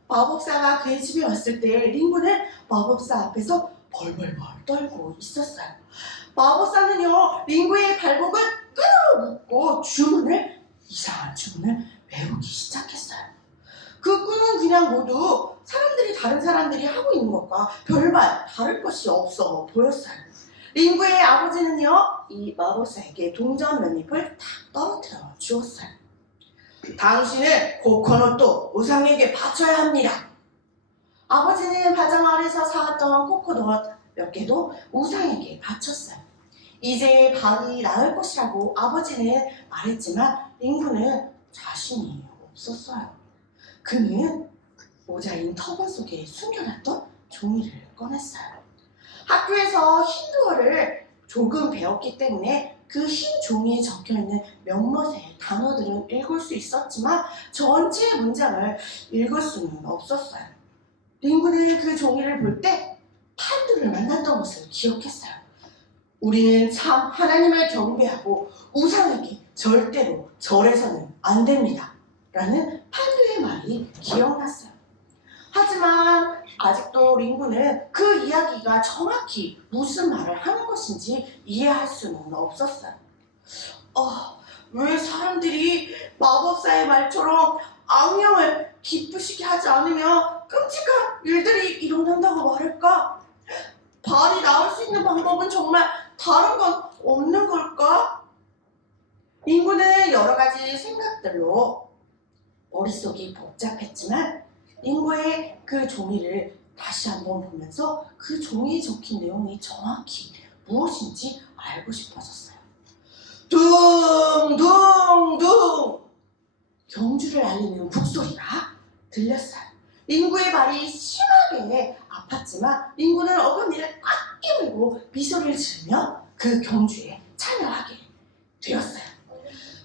마법사가 그의 집에 왔을 때 링구는 마법사 앞에서 벌벌벌 떨고 있었어요. 마법사는요, 링구의 발목을 끈으로 묶고 이상한 주문을 외우기 시작했어요. 그 끈은 그냥 모두 다른 사람들이 하고 있는 것과 별반 다를 것이 없어 보였어요. 링구의 아버지는요, 이 마법사에게 동전 몇 잎을 탁 떨어뜨려 주었어요. 당신은 코코넛도 우상에게 바쳐야 합니다. 아버지는 바자마을에서 사왔던 코코넛 몇 개도 우상에게 바쳤어요. 이제 발이 나을 것이라고 아버지는 말했지만 링구는 자신이 없었어요. 그는 모자인 터번 속에 숨겨놨던 종이를 꺼냈어요. 학교에서 힌두어를 조금 배웠기 때문에 그 흰 종이에 적혀있는 몇몇의 단어들은 읽을 수 있었지만 전체 문장을 읽을 수는 없었어요. 링구는 그 종이를 볼 때 판두를 만났던 것을 기억했어요. 우리는 참 하나님을 경배하고 우상에게 절대로 절해서는 안 됩니다. 라는 판두의 말이 기억났어요. 하지만 아직도 링구는 그 이야기가 정확히 무슨 말을 하는 것인지 이해할 수는 없었어요. 왜 사람들이 마법사의 말처럼 악령을 기쁘시게 하지 않으면 끔찍한 일들이 일어난다고 말할까? 발이 나올 수 있는 방법은 정말 다른 건 없는 걸까? 링구는 여러 가지 생각들로 머릿속이 복잡했지만 링구의 그 종이를 다시 한번 보면서 그 종이에 적힌 내용이 정확히 무엇인지 알고 싶어졌어요. 둥둥둥! 경주를 알리는 북소리가 들렸어요. 링구의 발이 심하게 아팠지만 링구는 어금니를 꽉 깨물고 미소를 지으며 그 경주에 참여하게 되었어요.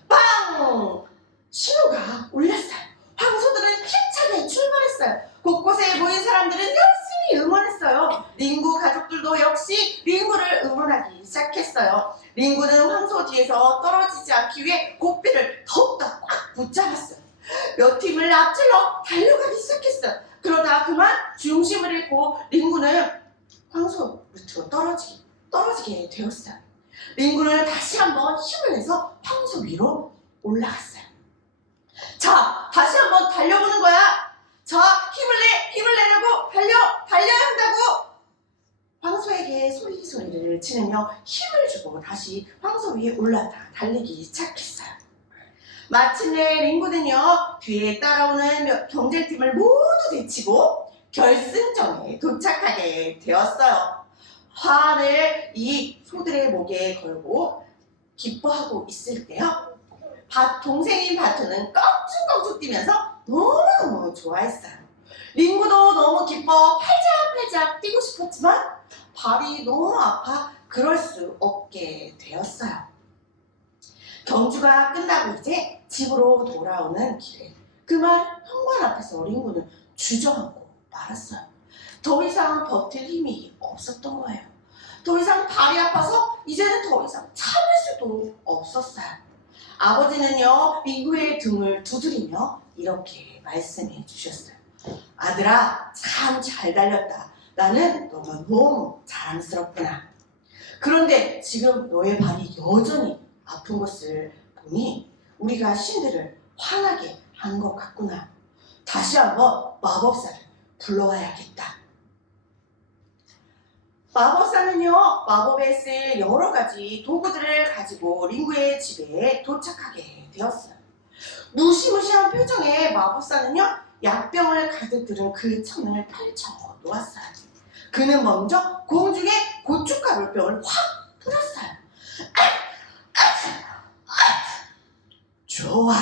빵! 신호가 울렸어요. 황소들은 힘차게 출발했어요. 곳곳에 모인 사람들은 열심히 응원했어요. 링구 가족들도 역시 링구를 응원하기 시작했어요. 링구는 황소 뒤에서 떨어지지 않기 위해 고삐를 더욱더 꽉 붙잡았어요. 몇 팀을 앞질러 달려가기 시작했어요. 그러다 그만 중심을 잃고 링구는 황소 밑으로 떨어지게 되었어요. 링구는 다시 한번 힘을 내서 황소 위로 올라갔어요. 자, 다시 한번 달려보는 거야. 자, 힘을 내려고 달려야 한다고. 황소에게 소리를 치르며 힘을 주고 다시 황소 위에 올라타 달리기 시작했어요. 마침내 링구는요, 뒤에 따라오는 경쟁팀을 모두 제치고 결승전에 도착하게 되었어요. 화를 이 소들의 목에 걸고 기뻐하고 있을 때요, 동생인 바투는 껑충껑충 뛰면서 너무너무 좋아했어요. 링구도 너무 기뻐 팔짝팔짝 뛰고 싶었지만 발이 너무 아파 그럴 수 없게 되었어요. 경주가 끝나고 이제 집으로 돌아오는 길에 그만 현관 앞에서 링구는 주저앉고 말았어요. 더 이상 버틸 힘이 없었던 거예요. 더 이상 발이 아파서 이제는 더 이상 참을 수도 없었어요. 아버지는요, 링구의 등을 두드리며 이렇게 말씀해 주셨어요. 아들아, 참 잘 달렸다. 나는 너가 너무 자랑스럽구나. 그런데 지금 너의 발이 여전히 아픈 것을 보니 우리가 신들을 화나게 한 것 같구나. 다시 한번 마법사를 불러와야겠다. 마법사는요, 마법에 쓸 여러 가지 도구들을 가지고 링구의 집에 도착하게 되었어요. 무시무시한 표정의 마법사는요, 약병을 가득 들은 그 천을 펼쳐 놓았어요. 그는 먼저 공중에 고춧가루 병을 확 뿌렸어요. 좋아,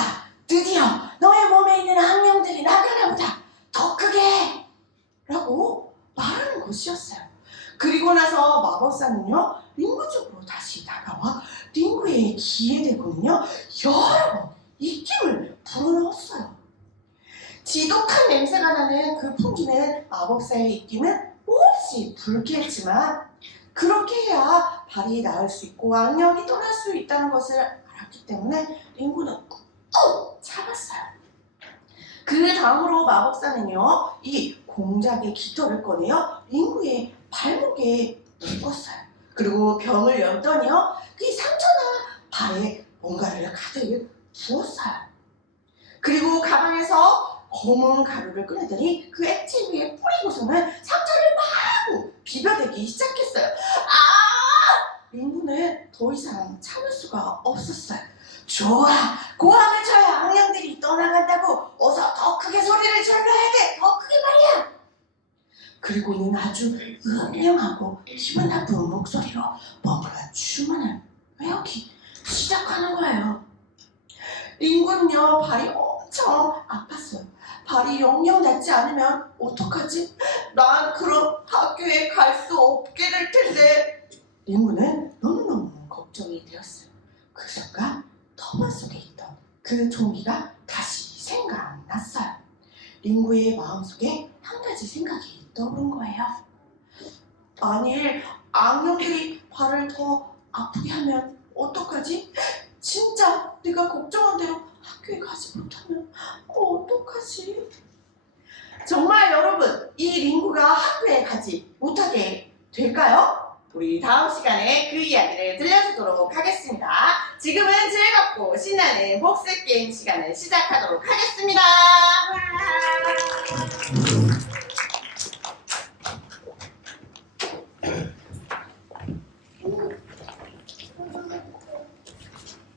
드디어 너의 몸에 있는 악령들이 나가나 보다. 더 크게! 라고 말하는 것이었어요. 그리고 나서 마법사는요, 링구 쪽으로 다시 다가와 링구의 귀에 대고는요, 여러 번 입김을 불어넣었어요. 지독한 냄새가 나는 그 풍기는 마법사의 입김은 몹시 불쾌했지만 그렇게 해야 발이 나을 수 있고 악령이 떠날 수 있다는 것을 알았기 때문에 링구는 꾹 참았어요. 그 다음으로 마법사는요, 이 공작의 깃털을 꺼내어 링구의 발목에 묶었어요. 그리고 병을 열더니요, 그 상처나 발에 뭔가를 가득 부었어요. 그리고 가방에서 검은 가루를 꺼내더니 그 액체 위에 뿌리고서는 상처를 마구 비벼대기 시작했어요. 링구는 더 이상 참을 수가 없었어요. 좋아, 고함을 쳐야 악령들이 떠나간다고. 어서 더 크게 소리를 질러야 돼. 더 크게 말이야. 그리고는 아주 음흉하고 기분 나쁜 목소리로 뭔가 주문을 외우기 시작하는 거예요. 링구는요, 발이 엄청 아팠어요. 발이 영영 낫지 않으면 어떡하지? 난 그럼 학교에 갈 수 없게 될 텐데. 링구는 너무너무 걱정이 되었어요. 그 순간 터널 속에 있던 그 종이가 다시 생각났어요. 링구의 마음속에 한 가지 생각이 떠오른 거예요. 만일 악령들이 발을 더 아프게 하면 어떡하지? 진짜 내가 걱정한 대로 학교에 가지 못하면 어떡하지? 정말 여러분, 이 링구가 학교에 가지 못하게 될까요? 우리 다음 시간에 그 이야기를 들려주도록 하겠습니다. 지금은 즐겁고 신나는 복습 게임 시간을 시작하도록 하겠습니다.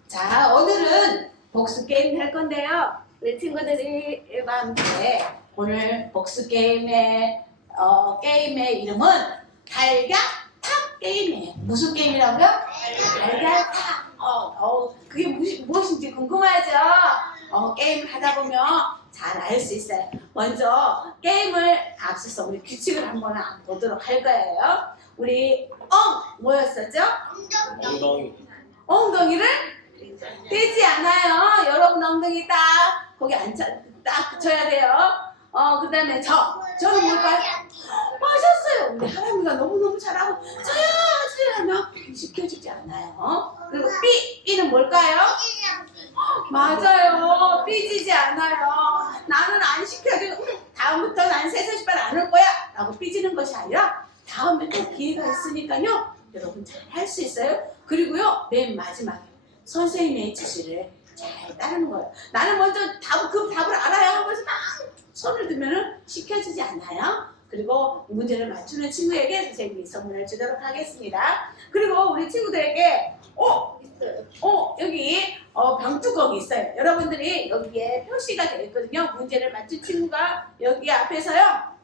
자, 오늘은 복수 게임 할 건데요. 우리 친구들이 함께 오늘 복수 게임의 이름은 달걀탑 게임이에요. 무슨 게임이라고요? 달걀탑. 그게 무엇인지 궁금하죠? 게임을 하다 보면 잘 알 수 있어요. 먼저 게임을 앞서서 우리 규칙을 한번 보도록 할 거예요. 우리 뭐였었죠? 엉덩이를 떼지 않아요. 여러분 엉덩이 딱 거기 딱 붙여야 돼요. 그 다음에 저는 뭘까요? 맞았어요. 우리 하람이가 너무너무 잘하고 저요 하면 시켜주지 않아요. 그리고 삐는 뭘까요? 맞아요. 삐지지 않아요. 나는 안 시켜주고 다음부터 난 세세시발 안 올 거야 라고 삐지는 것이 아니라 다음에 또 기회가 있으니까요. 여러분 잘 할 수 있어요. 그리고요 맨 마지막에 선생님의 지시를 잘 따르는 거예요. 나는 먼저 그 답을 알아야 하면서 막 손을 들면은 시켜주지 않아요. 그리고 문제를 맞추는 친구에게 선생님이 선물을 주도록 하겠습니다. 그리고 우리 친구들에게 여기 병뚜껑이 있어요. 여러분들이 여기에 표시가 되어 있거든요. 문제를 맞춘 친구가 여기 앞에서요.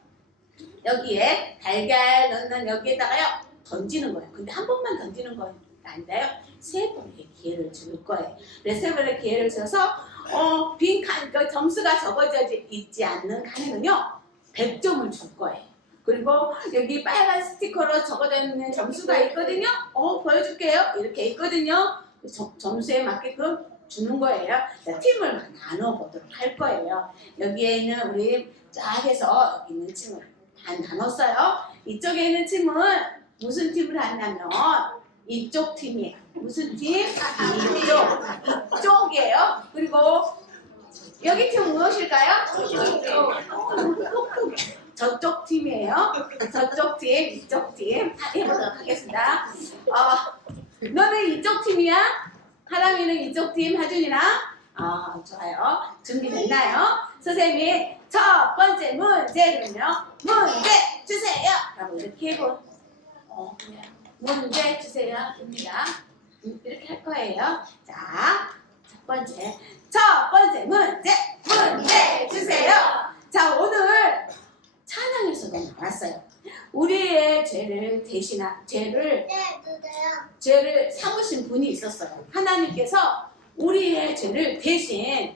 여기에 달걀 넣는 여기에다가요 던지는 거예요. 근데 한 번만 던지는 건 아니라요. 3번의 기회를 줄 거예요. 그래서 3번의 기회를 줘서 빈 칸, 점수가 적어져 있지 않는 칸에는요 100점을 줄 거예요. 그리고 여기 빨간 스티커로 적어져 있는 점수가 있거든요. 보여줄게요. 이렇게 있거든요. 점수에 맞게끔 주는 거예요. 자, 팀을 나눠 보도록 할 거예요. 여기에는 우리 쫙 해서 여기 있는 팀을 다 나눴어요. 이쪽에 있는 팀은 무슨 팀을 하냐면 이쪽 팀이에요. 무슨 팀? 이쪽이에요. 그리고 여기 팀은 무엇일까요? 저쪽 팀이에요. 저쪽 팀, 이쪽 팀 해보도록 하겠습니다. 너는 이쪽 팀이야? 하람이는 이쪽 팀, 하준이랑? 좋아요. 준비됐나요? 선생님이 첫 번째 문제는요. 문제 주세요. 라고 이렇게 문제 주세요. 됩니다. 이렇게 할 거예요. 자, 첫 번째 문제 주세요. 자, 오늘 찬양에서도 나왔어요. 우리의 죄를 삼으신 분이 있었어요. 하나님께서 우리의 죄를 대신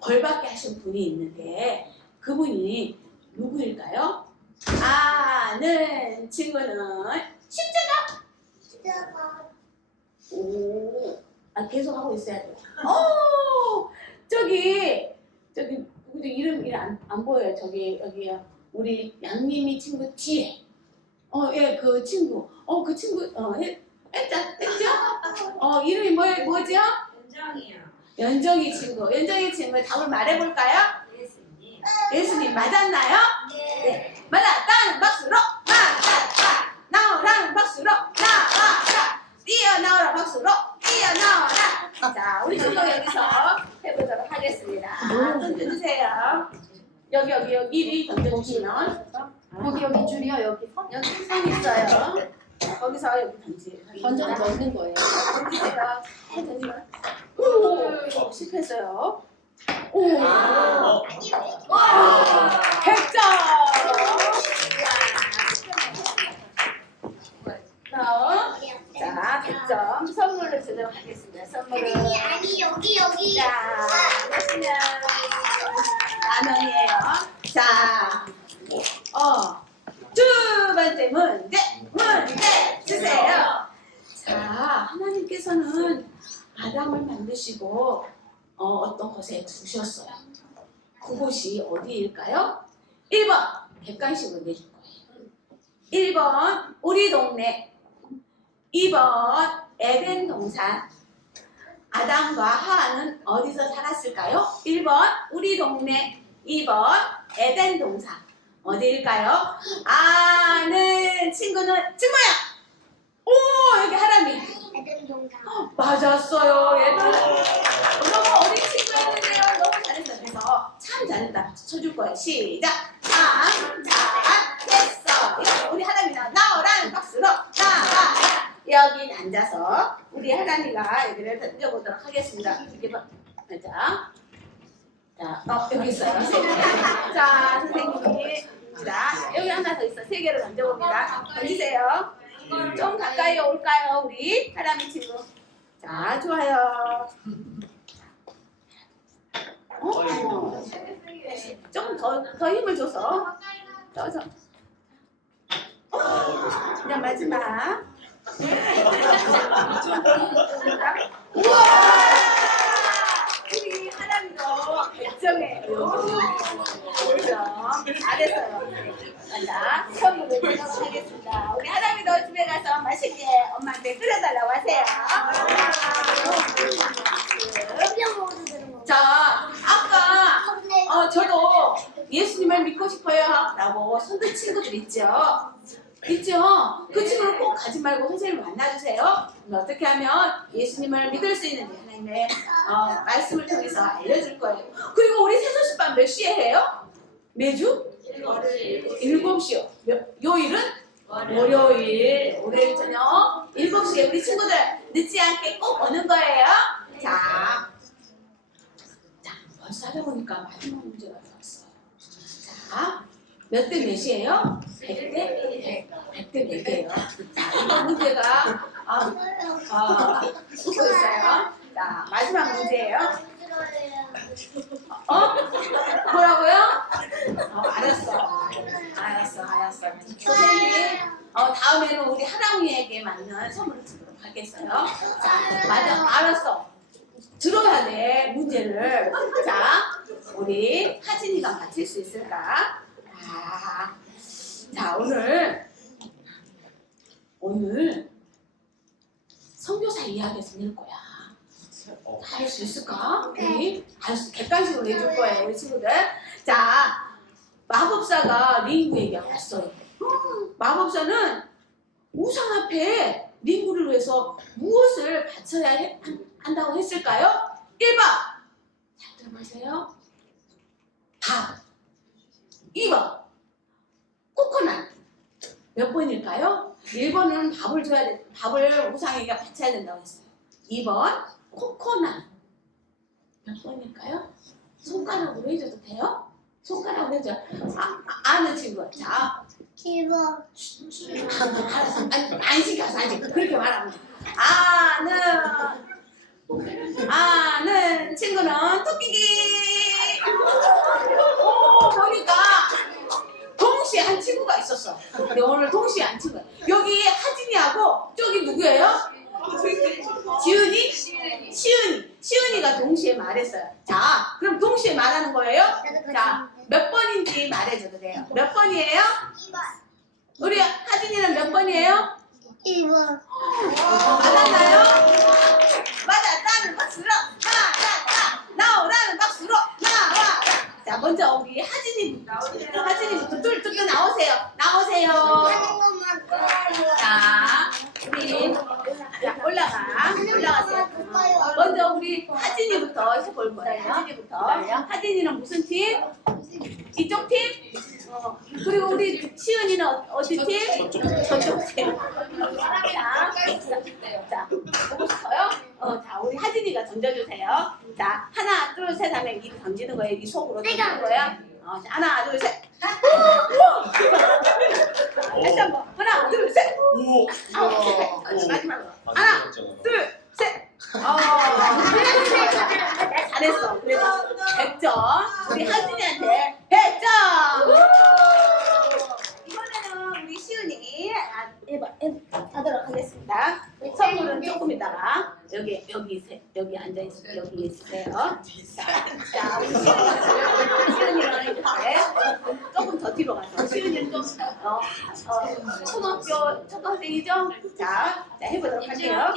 벌받게 하신 분이 있는데 그분이 누구일까요? 아는 친구는 십자가. 계속 하고 있어야 돼요. 저기 누구도 이름 안 보여요. 여기요. 우리 양님이 친구 뒤에. 예, 그 친구. 그 친구 했죠? 이름이 뭐죠? 연정이 친구. 연정이 친구 답을 말해볼까요? 예수님 맞았나요? 네. 맞았다는 박수로 맞았다. 나오라는 박수로 나와라. 뛰어나오라 박수로 뛰어나와라. 자, 우리 친구 여기서 해보도록 하겠습니다. 던져주세요. 여기 1위 던져주시면 여기 줄이요, 여기 선? 여기 선 있어요. 거기서 여기 던져 넣는 거예요. 던지세요. 오, 실패했어요. 오, 100점. 100점 선물로 주도록 하겠습니다. 선물은 아니 여기 자, 보시면 라면이에요. 자, 두 번째 문제 주세요. 자, 하나님께서는 아담을 만드시고 어떤 곳에 두셨어요. 그곳이 어디일까요? 1번 객관식으로 내줄 거예요. 1번 우리 동네, 2번 에덴 동산. 아담과 하와는 어디서 살았을까요? 1번 우리 동네, 2번 에덴 동산. 어디일까요? 아는 친구는 친구야. 오, 여기 하람이 맞았어요. 얘는 너무 어린 친구였는데요. 너무 잘했어요. 그래서 참 잘했다. 박수 쳐줄 거예요. 시작. 참 잘했어. 우리 하람이가 나오라는 박수로 나와. 여기 앉아서 우리 하람이가 여기를 던져보도록 하겠습니다. 이렇게 봐. 자, 여기 있어요. 자, 선생님이 자, 여기 하나 더 있어. 3개를 던져봅니다. 던지세요. 좀 가까이 올까요, 우리 하람이 친구? 자, 좋아요. 좀 더 힘을 줘서. 그냥 마지막. 우와! 우리 하람이도 100점이에요. 100점. 잘했어요. 자, 선물을 드리도록 하겠습니다. 우리 하람이도 집에 가서 맛있게 엄마한테 끓여달라고 하세요. 자, 아까 저도 예수님을 믿고 싶어요 라고 손든 친구들 있죠? 그 친구를 꼭 가지 말고 선생님을 만나주세요. 어떻게 하면 예수님을 믿을 수 있는지 하나님의 말씀을 통해서 알려줄 거예요. 그리고 우리 세소식반 몇 시에 해요? 매주? 7시요. 요일은? 월요일 저녁 7시에 우리 친구들 늦지 않게 꼭 오는 거예요. 자, 벌써 하다 보니까 마지막 문제가 나왔어요. 자, 몇 대 몇이에요? 100대 100이에요. 자, 이번 문제가 웃고 있어요. 자, 마지막 문제예요. 뭐라고요? 알았어. 선생님, 다음에는 우리 하람이에게 맞는 선물을 주도록 하겠어요. 자, 알았어. 들어야 돼, 문제를. 자, 우리 하진이가 맞힐 수 있을까? 자, 오늘 선교사 이야기에서 낼 거야. 할 수 있을까? 우리 객관식으로 내줄 거예요, 우리 친구들. 자, 마법사가 링구에게 왔어요. 마법사는 우상 앞에 링구를 위해서 무엇을 바쳐야 한다고 했을까요? 1번. 잘 들어보세요. 밥. 2번. 코코넛. 몇 번일까요? 1번은 밥을 우상에게 바쳐야 된다고 했어요. 2번. 코코넛. 몇 번일까요? 손가락으로 해줘도 돼요? 손가락으로 해줘. 아는 친구. 자. 1번 알았어. 안 시켜서 아직 그렇게 말하면 돼. 아는 친구는 토끼기. 보니까 동시에 한 친구가 있었어. 근데 오늘 동시에 한 친구야. 여기 하진이하고 저기 누구예요? 지은이? 시은이가 동시에 말했어요. 자, 그럼 동시에 말하는 거예요? 자, 몇 번인지 말해줘도 돼요. 몇 번이에요? 2번 우리 하진이는 몇 번이에요? 1번 맞았나요? 맞았다는 박수로 나오라는 박수로 나와. 자, 먼저 우리 하진이부터 뚫뚫 나오세요. 하는 것만 자, 우리 올라가세요. 먼저 우리 하진이부터 해볼 거예요. 하진이는 무슨 팀? 이쪽 팀? 그리고 우리 시은이는 어디 팀? 저쪽 팀. 자, 보고 싶어요? 자, 우리 하진이가 던져주세요. 자, 하나, 둘, 셋 하면 이 던지는 거예요. 이 속으로 던지는 거예요. 자, 하나, 둘, 셋. 우와! 다시 한 번. 하나, 둘, 셋. 오. 마지막으로. 하나, 둘, 셋. 잘했어. 그래도 100점. 우리 한준이한테 100점. 이번에는 우리 시은이 하도록 하겠습니다. 선물은 조금 있다가 여기 앉아 있어요. 여기 있으세요. 자, 우리 시은이는 이렇게 조금 더 뒤로 가서 시은이는 좀 초등학생이죠? 자, 해보도록 할게요.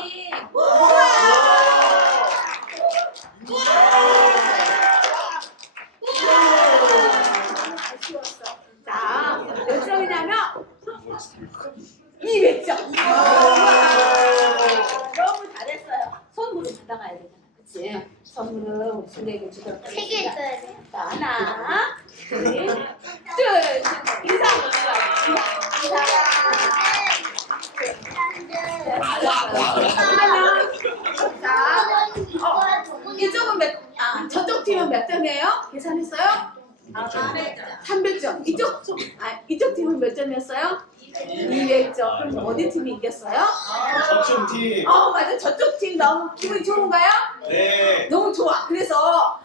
자, 몇 점이냐면 200점. 너무 잘했어요. 선물을 받아가야 되잖아, 그치? 선물은 우리 친구에게 주도록 세 개 하겠습니다. 있어야 돼. 자, 하나, 둘, 인사. 이쪽은 저쪽 팀은 몇 점이에요? 계산했어요? 300점. 이쪽 팀은 몇 점이었어요? 200점. 그럼 어디 팀이 이겼어요? 저쪽 팀. 맞아. 저쪽 팀 너무 기분이 좋은가요? 네. 너무 좋아. 그래서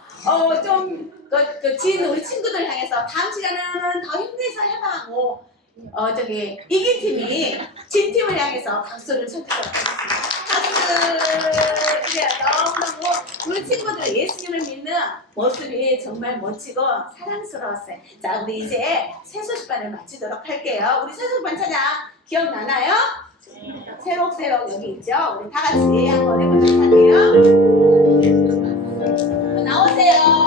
진 우리 친구들 향해서 다음 시간에는 더 힘내서 해봐고 이긴 팀이 진 팀을 향해서 박수를 쳐주도록 하겠습니다. 박수. 그래, 너무너무 우리 친구들 예수님을 믿는 모습이 정말 멋지고 사랑스러웠어요. 자, 우리 이제 새소식반을 마치도록 할게요. 우리 새소식반 찬양 기억나나요? 새록새록 여기 있죠? 우리 다 같이 한번 해보도록 할게요. 나오세요.